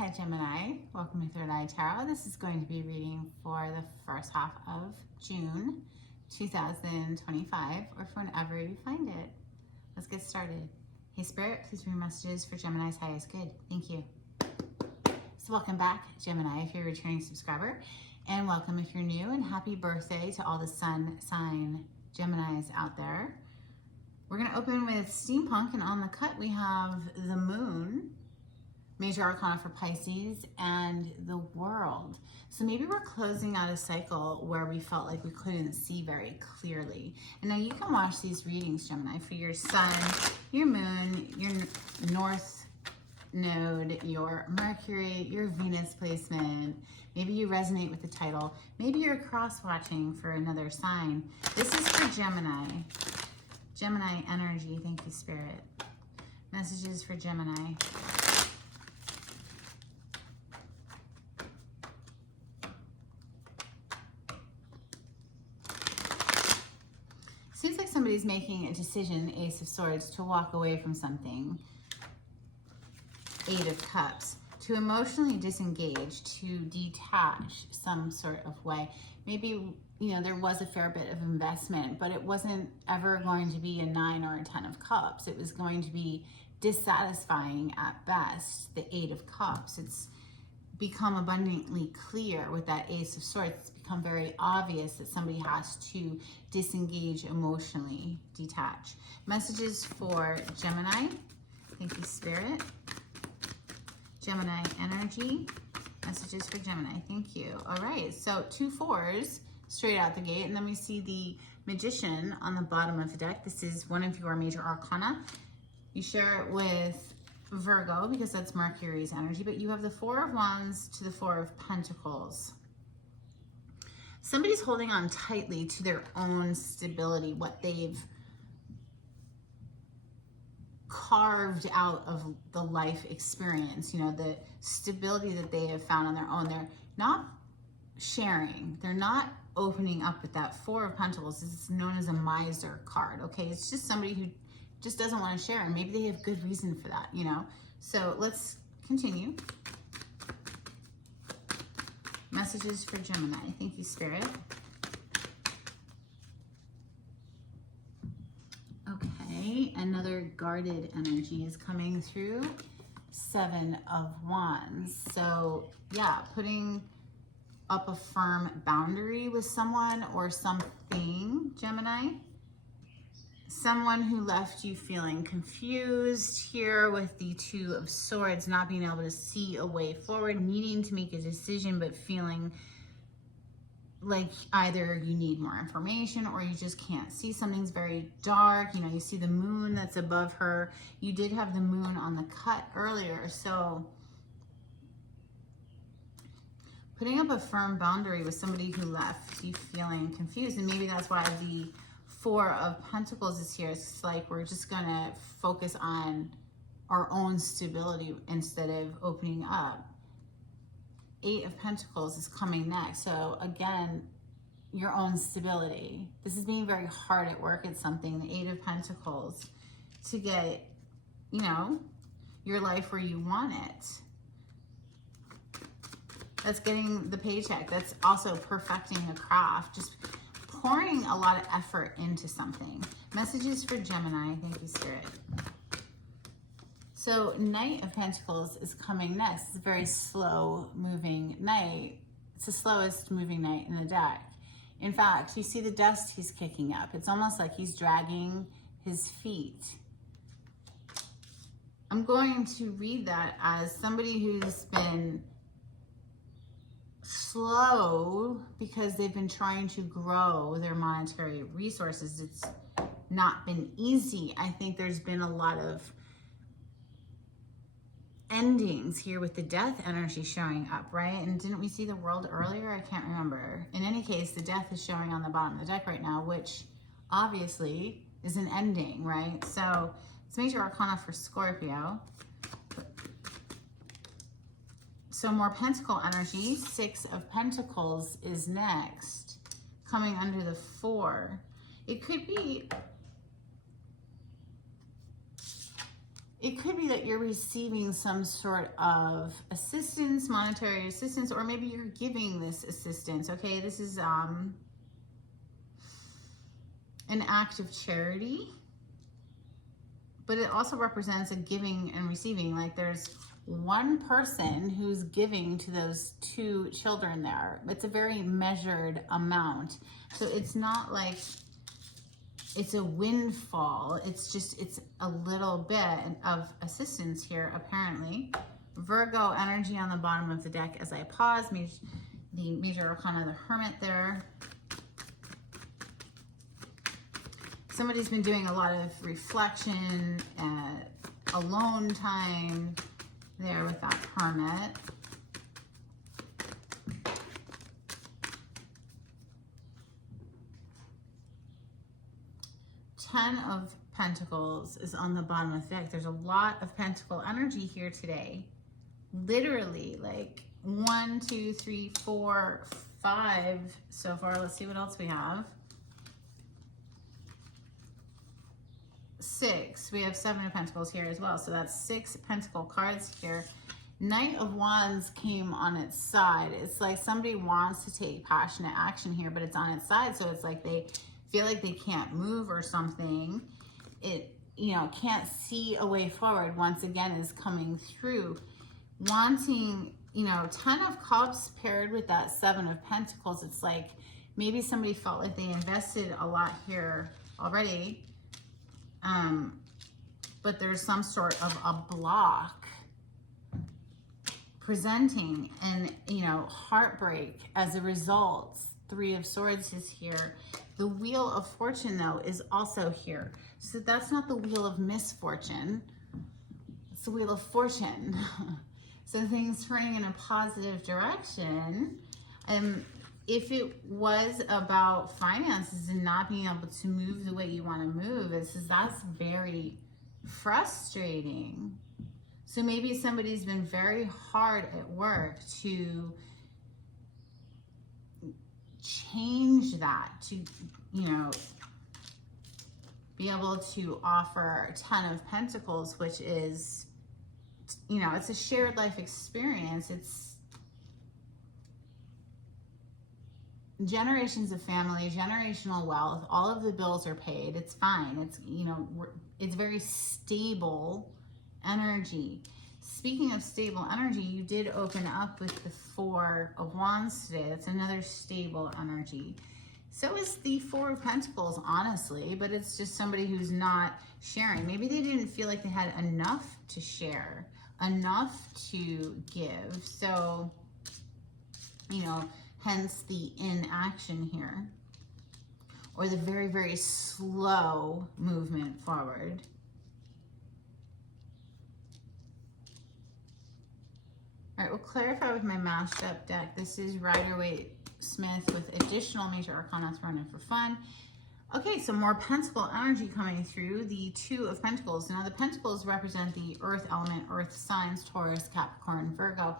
Hi Gemini, welcome to Third Eye Tarot. This is going to be reading for the first half of June 2025 or for whenever you find it. Let's get started. Hey Spirit, please bring messages for Gemini's highest good. Thank you. So welcome back Gemini if you're a returning subscriber, and welcome if you're new, and happy birthday to all the sun sign Geminis out there. We're going to open with steampunk, and on the cut we have the moon, major arcana for Pisces, and the world. So maybe we're closing out a cycle where we felt like we couldn't see very clearly. And now you can watch these readings, Gemini, for your sun, your moon, your north node, your Mercury, your Venus placement. Maybe you resonate with the title. Maybe you're cross-watching for another sign. This is for Gemini. Gemini energy, thank you, Spirit. Messages for Gemini. Seems like somebody's making a decision, Ace of Swords, to walk away from something. Eight of Cups. To emotionally disengage, to detach some sort of way. Maybe, there was a fair bit of investment, but it wasn't ever going to be a 9 or a 10 of Cups. It was going to be dissatisfying at best, the 8 of Cups. It's become abundantly clear with that Ace of Swords. It's become very obvious that somebody has to disengage emotionally, detach. Messages for Gemini. Thank you, Spirit. Gemini energy. Messages for Gemini. Thank you. All right, so 2 4s straight out the gate, and then we see the Magician on the bottom of the deck. This is one of your major arcana. You share it with Virgo because that's Mercury's energy, but you have the 4 of Wands to the 4 of Pentacles. Somebody's holding on tightly to their own stability, what they've carved out of the life experience, the stability that they have found on their own. They're not sharing. They're not opening up with that 4 of Pentacles. It's known as a miser card, okay? It's just somebody who just doesn't want to share, and maybe they have good reason for that, So let's continue. Messages for Gemini. Thank you, Spirit. Okay, another guarded energy is coming through. 7 of Wands. So yeah, putting up a firm boundary with someone or something, Gemini. Someone who left you feeling confused here with the 2 of Swords, not being able to see a way forward, needing to make a decision, but feeling like either you need more information or you just can't see. Something's very dark. You see the moon that's above her. You did have the moon on the cut earlier. So putting up a firm boundary with somebody who left you feeling confused, and maybe that's why the 4 of Pentacles is here. It's like we're just gonna focus on our own stability instead of opening up. 8 of Pentacles is coming next. So again, your own stability. This is being very hard at work at something, the 8 of Pentacles, to get, your life where you want it. That's getting the paycheck. That's also perfecting a craft. Just pouring a lot of effort into something. Messages for Gemini. Thank you, Spirit. So Knight of Pentacles is coming next. It's a very slow moving knight. It's the slowest moving knight in the deck. In fact, you see the dust he's kicking up. It's almost like he's dragging his feet. I'm going to read that as somebody who's been slow because they've been trying to grow their monetary resources. It's not been easy. I think there's been a lot of endings here with the Death energy showing up, right? And didn't we see the World earlier? I can't remember. In any case, the Death is showing on the bottom of the deck right now, which obviously is an ending, right? So it's major arcana for Scorpio. So more Pentacle energy. 6 of Pentacles is next, coming under the 4. It could be that you're receiving some sort of assistance, monetary assistance, or maybe you're giving this assistance, okay? This is an act of charity, but it also represents a giving and receiving. Like there's one person who's giving to those two children there. It's a very measured amount. So it's not like it's a windfall. It's just, it's a little bit of assistance here, apparently. Virgo energy on the bottom of the deck as I pause. The major arcana, the Hermit there. Somebody's been doing a lot of reflection, alone time there with that Hermit. Ten of Pentacles is on the bottom of the deck. There's a lot of Pentacle energy here today. Literally, like 1, 2, 3, 4, 5 so far. Let's see what else we have. 6. We have 7 of Pentacles here as well. So that's 6 Pentacle cards here. Knight of Wands came on its side. It's like somebody wants to take passionate action here, but it's on its side. So it's like they feel like they can't move or something. It, you know, can't see a way forward, once again, is coming through. Wanting, you know, 10 of Cups paired with that 7 of Pentacles. It's like maybe somebody felt like they invested a lot here already. But there's some sort of a block presenting and, you know, heartbreak as a result. 3 of Swords is here. The Wheel of Fortune, though, is also here. So that's not the Wheel of Misfortune. It's the Wheel of Fortune. So things turning in a positive direction. If it was about finances and not being able to move the way you want to move, that's very frustrating. So maybe somebody's been very hard at work to change that, to, you know, be able to offer 10 of Pentacles, which is, you know, it's a shared life experience. It's generations of family, generational wealth, all of the bills are paid. It's fine. It's, you know, it's very stable energy. Speaking of stable energy, you did open up with the 4 of Wands today. That's another stable energy. So is the 4 of Pentacles, honestly, but it's just somebody who's not sharing. Maybe they didn't feel like they had enough to share, enough to give. So, you know, hence the inaction here, or the very, very slow movement forward. All right, we'll clarify with my mashed up deck. This is Rider-Waite-Smith with additional major arcana thrown in for fun. Okay, so more Pentacle energy coming through. The 2 of Pentacles. Now the Pentacles represent the earth element, earth signs, Taurus, Capricorn, Virgo.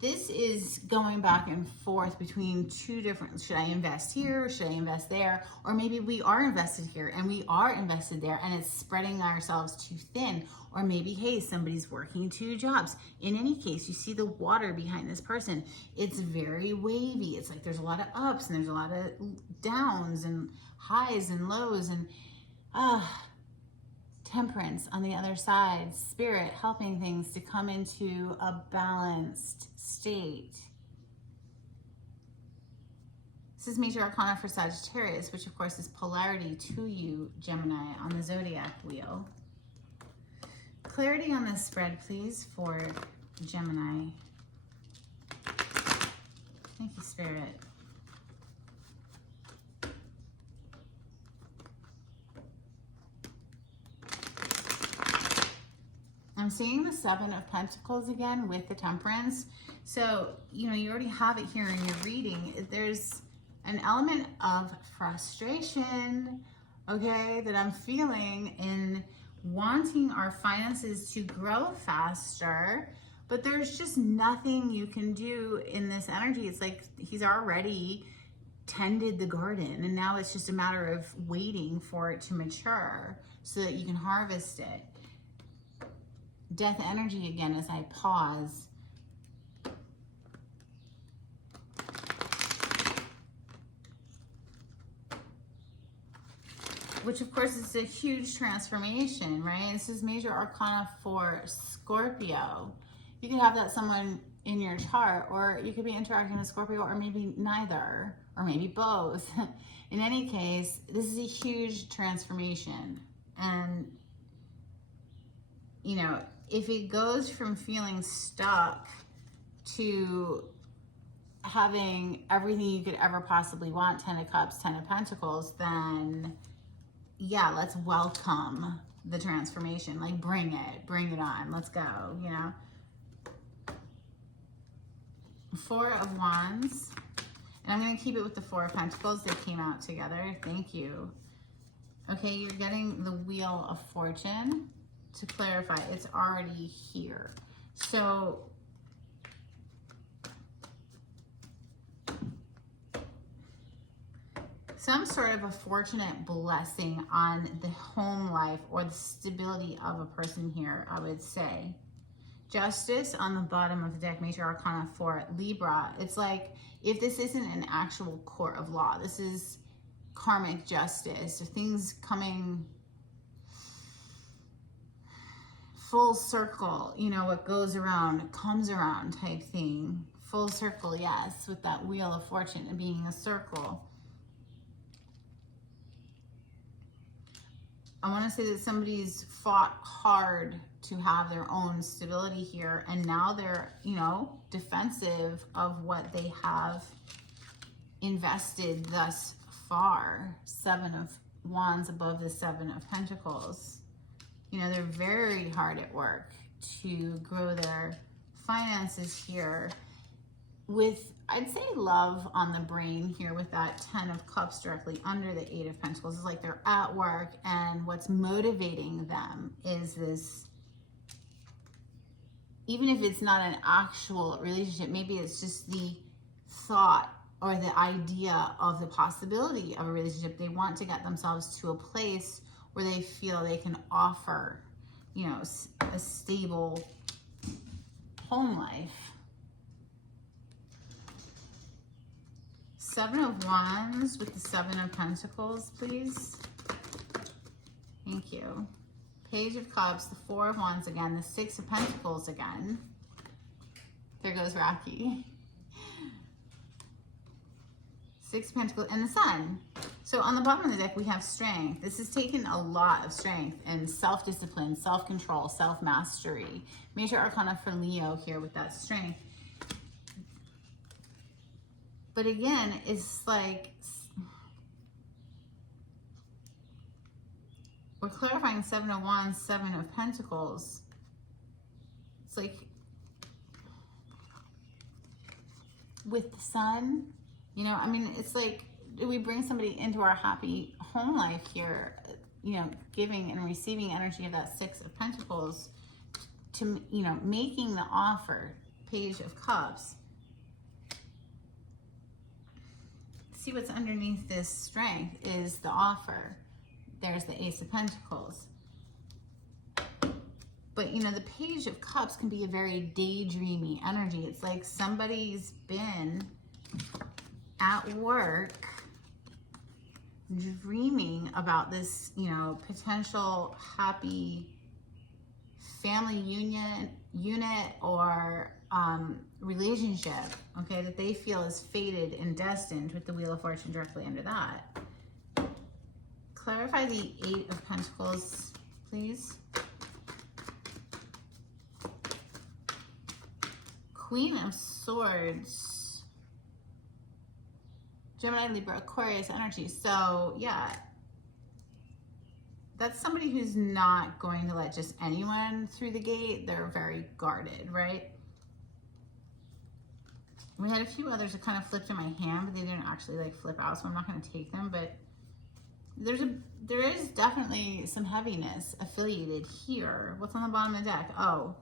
This is going back and forth between 2 different, should I invest here, should I invest there? Or maybe we are invested here and we are invested there and it's spreading ourselves too thin. Or maybe, hey, somebody's working 2 jobs. In any case, you see the water behind this person. It's very wavy. It's like there's a lot of ups and there's a lot of downs and highs and lows, and Temperance on the other side, Spirit helping things to come into a balanced state. This is major arcana for Sagittarius, which of course is polarity to you, Gemini, on the zodiac wheel. Clarity on this spread, please, for Gemini. Thank you, Spirit. I'm seeing the 7 of Pentacles again with the Temperance. So, you know, you already have it here in your reading. There's an element of frustration, okay, that I'm feeling in wanting our finances to grow faster, but there's just nothing you can do in this energy. It's like he's already tended the garden and now it's just a matter of waiting for it to mature so that you can harvest it. Death energy again as I pause. Which of course is a huge transformation, right? This is major arcana for Scorpio. You could have that someone in your chart, or you could be interacting with Scorpio, or maybe neither, or maybe both. In any case, this is a huge transformation. And, you know, if it goes from feeling stuck to having everything you could ever possibly want, 10 of Cups, 10 of Pentacles, then yeah, let's welcome the transformation. Like, bring it on. Let's go, you know. 4 of Wands. And I'm going to keep it with the 4 of Pentacles. They came out together. Thank you. Okay, you're getting the Wheel of Fortune. To clarify, it's already here. So some sort of a fortunate blessing on the home life or the stability of a person here, I would say. Justice on the bottom of the deck, Major Arcana for Libra. It's like, if this isn't an actual court of law, this is karmic justice, or things coming full circle, you know, what goes around comes around type thing. Full circle, yes, with that Wheel of Fortune and being a circle. I want to say that somebody's fought hard to have their own stability here, and now they're, you know, defensive of what they have invested thus far. 7 of Wands above the 7 of Pentacles. You know, they're very hard at work to grow their finances here with, I'd say, love on the brain here with that 10 of Cups directly under the 8 of Pentacles. It's like they're at work, and what's motivating them is this, even if it's not an actual relationship, maybe it's just the thought or the idea of the possibility of a relationship. They want to get themselves to a place where they feel they can offer, you know, a stable home life. 7 of Wands with the 7 of Pentacles, please. Thank you. Page of Cups, the 4 of Wands again, the 6 of Pentacles again. There goes Rocky. 6 of Pentacles and the Sun. So on the bottom of the deck, we have strength. This has taken a lot of strength and self-discipline, self-control, self-mastery. Major Arcana for Leo here with that strength. But again, it's like, we're clarifying 7 of Wands, 7 of Pentacles. It's like, with the Sun, you know, I mean, it's like, do we bring somebody into our happy home life here, you know, giving and receiving energy of that 6 of Pentacles to, you know, making the offer, Page of Cups. See, what's underneath this strength is the offer. There's the Ace of Pentacles. But, you know, the Page of Cups can be a very daydreamy energy. It's like somebody's been at work dreaming about this, you know, potential happy family unit or relationship, okay, that they feel is fated and destined, with the Wheel of Fortune directly under that. Clarify the 8 of Pentacles, please. Queen of Swords. Gemini, Libra, Aquarius energy. So, yeah. That's somebody who's not going to let just anyone through the gate. They're very guarded, right? We had a few others that kind of flipped in my hand, but they didn't actually like flip out, so I'm not going to take them. But there is definitely some heaviness affiliated here. What's on the bottom of the deck? Oh,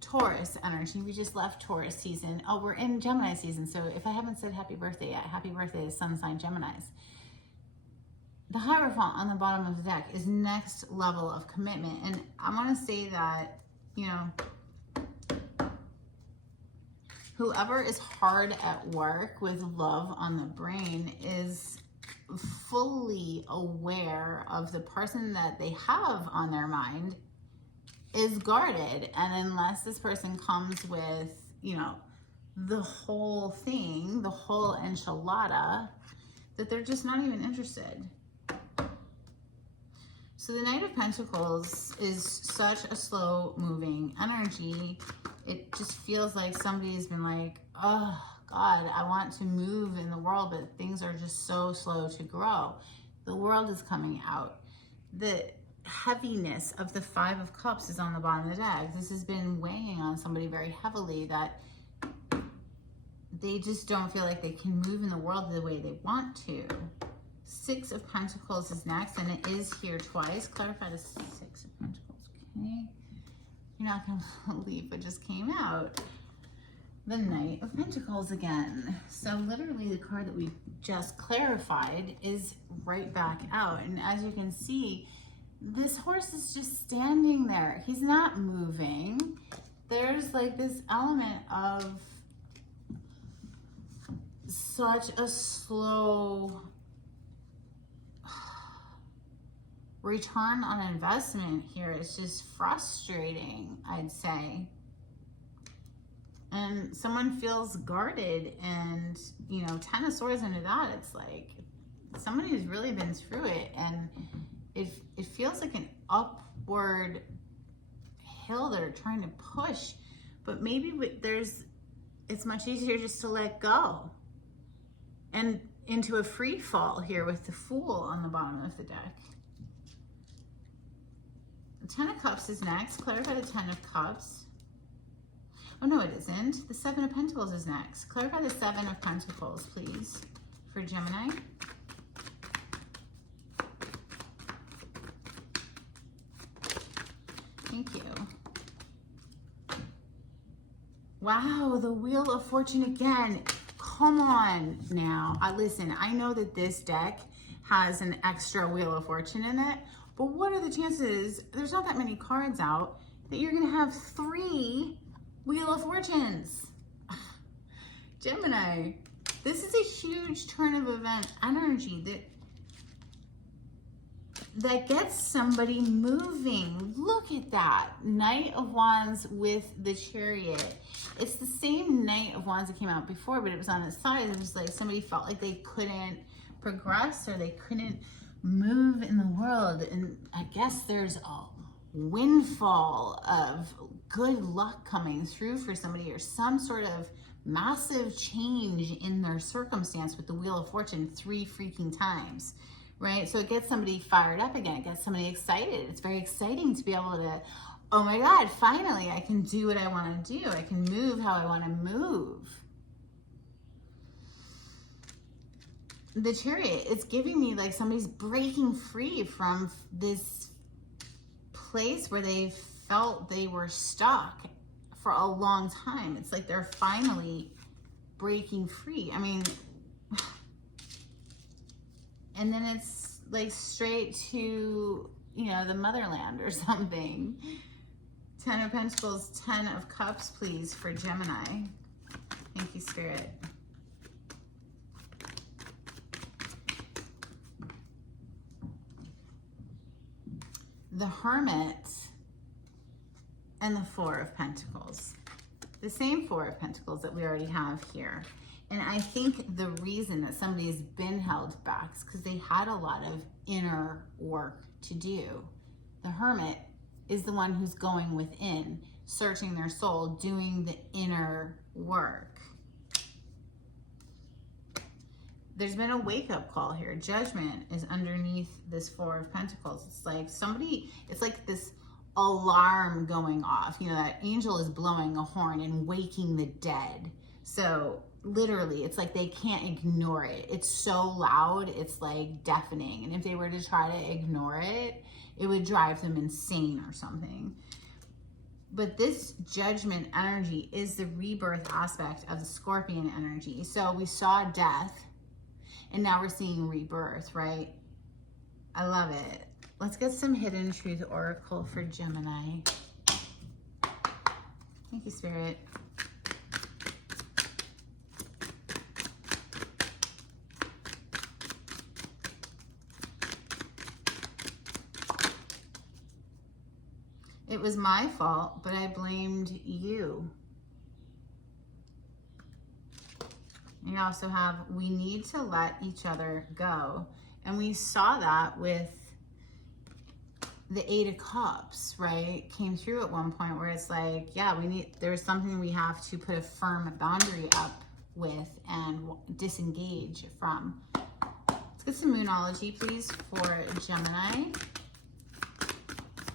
Taurus energy. We just left Taurus season. Oh, we're in Gemini season. So if I haven't said happy birthday yet, happy birthday to sun sign Geminis. The Hierophant on the bottom of the deck is next level of commitment. And I want to say that you know, whoever is hard at work with love on the brain is fully aware of the person that they have on their mind is guarded. And unless this person comes with, you know, the whole thing, the whole enchilada, that they're just not even interested. So the Knight of Pentacles is such a slow moving energy. It just feels like somebody's been like, oh God, I want to move in the world, but things are just so slow to grow. The world is coming out. The heaviness of the Five of Cups is on the bottom of the deck. This has been weighing on somebody very heavily, that they just don't feel like they can move in the world the way they want to. Six of Pentacles is next, and it is here twice. Clarify the Six of Pentacles, okay? You're not going to believe what just came out. The Knight of Pentacles again. So literally the card that we just clarified is right back out. And as you can see, this horse is just standing there. He's not moving. There's like this element of such a slow return on investment here. It's just frustrating, I'd say. And someone feels guarded, and, you know, Ten of Swords into that, it's like somebody who's really been through it, and it feels like an upward hill they're trying to push, but maybe it's much easier just to let go and into a free fall here with the Fool on the bottom of the deck. The Ten of Cups is next. Clarify the Ten of Cups. Oh, no, it isn't. The Seven of Pentacles is next. Clarify the Seven of Pentacles, please, for Gemini. Thank you. Wow, the Wheel of Fortune again. Come on now. Listen, I know that this deck has an extra Wheel of Fortune in it, but what are the chances, there's not that many cards out, that you're going to have 3 Wheel of Fortunes? Gemini, this is a huge turn of event energy that gets somebody moving. Look at that. Knight of Wands with the Chariot. It's the same Knight of Wands that came out before, but it was on its side. It was like somebody felt like they couldn't progress, or they couldn't move in the world. And I guess there's a windfall of good luck coming through for somebody, or some sort of massive change in their circumstance with the Wheel of Fortune 3 freaking times, right? So it gets somebody fired up again. It gets somebody excited. It's very exciting to be able to, oh my God, finally I can do what I want to do. I can move how I want to move. The Chariot, it's giving me like somebody's breaking free from this place where they felt they were stuck for a long time. It's like they're finally breaking free. I mean, and then it's like straight to, you know, the motherland or something. Ten of Pentacles, Ten of Cups, please, for Gemini. Thank you, Spirit. The Hermit and the Four of Pentacles. The same Four of Pentacles that we already have here. And I think the reason that somebody has been held back is because they had a lot of inner work to do. The Hermit is the one who's going within, searching their soul, doing the inner work. There's been a wake-up call here. Judgment is underneath this Four of Pentacles. It's like somebody, it's like this alarm going off. You know, that angel is blowing a horn and waking the dead. So literally, it's like they can't ignore it. It's so loud, it's like deafening. And if they were to try to ignore it, it would drive them insane or something. But this Judgment energy is the rebirth aspect of the Scorpion energy. So we saw death, and now we're seeing rebirth, right? I love it. Let's get some Hidden Truth Oracle for Gemini. Thank you, Spirit. It was my fault, but I blamed you. You also have, we need to let each other go. And we saw that with the Eight of Cups, right? Came through at one point where it's like, yeah, there's something we have to put a firm boundary up with and disengage from. Let's get some Moonology, please, for Gemini.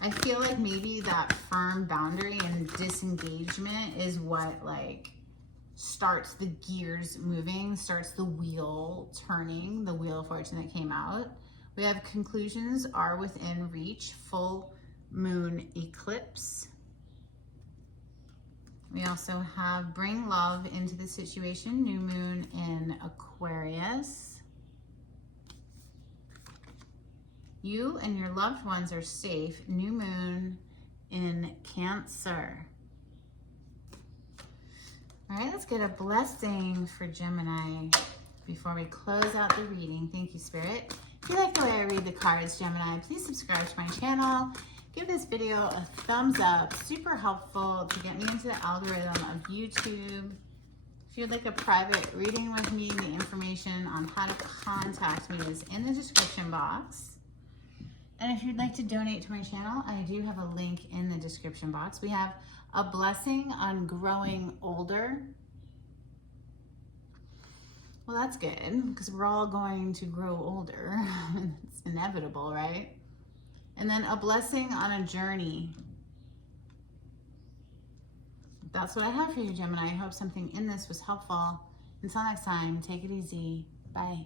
I feel like maybe that firm boundary and disengagement is what like starts the gears moving, starts the wheel turning, the Wheel of Fortune that came out. We have conclusions are within reach, full moon eclipse. We also have bring love into the situation, new moon in Aquarius. You and your loved ones are safe, new moon in Cancer. All right, let's get a blessing for Gemini before we close out the reading. Thank you, Spirit. If you like the way I read the cards, Gemini, please subscribe to my channel. Give this video a thumbs up. Super helpful to get me into the algorithm of YouTube. If you'd like a private reading with me, the information on how to contact me is in the description box. And if you'd like to donate to my channel, I do have a link in the description box. We have a blessing on growing older. Well, that's good because we're all going to grow older. It's inevitable, right? And then a blessing on a journey. That's what I have for you, Gemini. I hope something in this was helpful. Until next time, take it easy. Bye.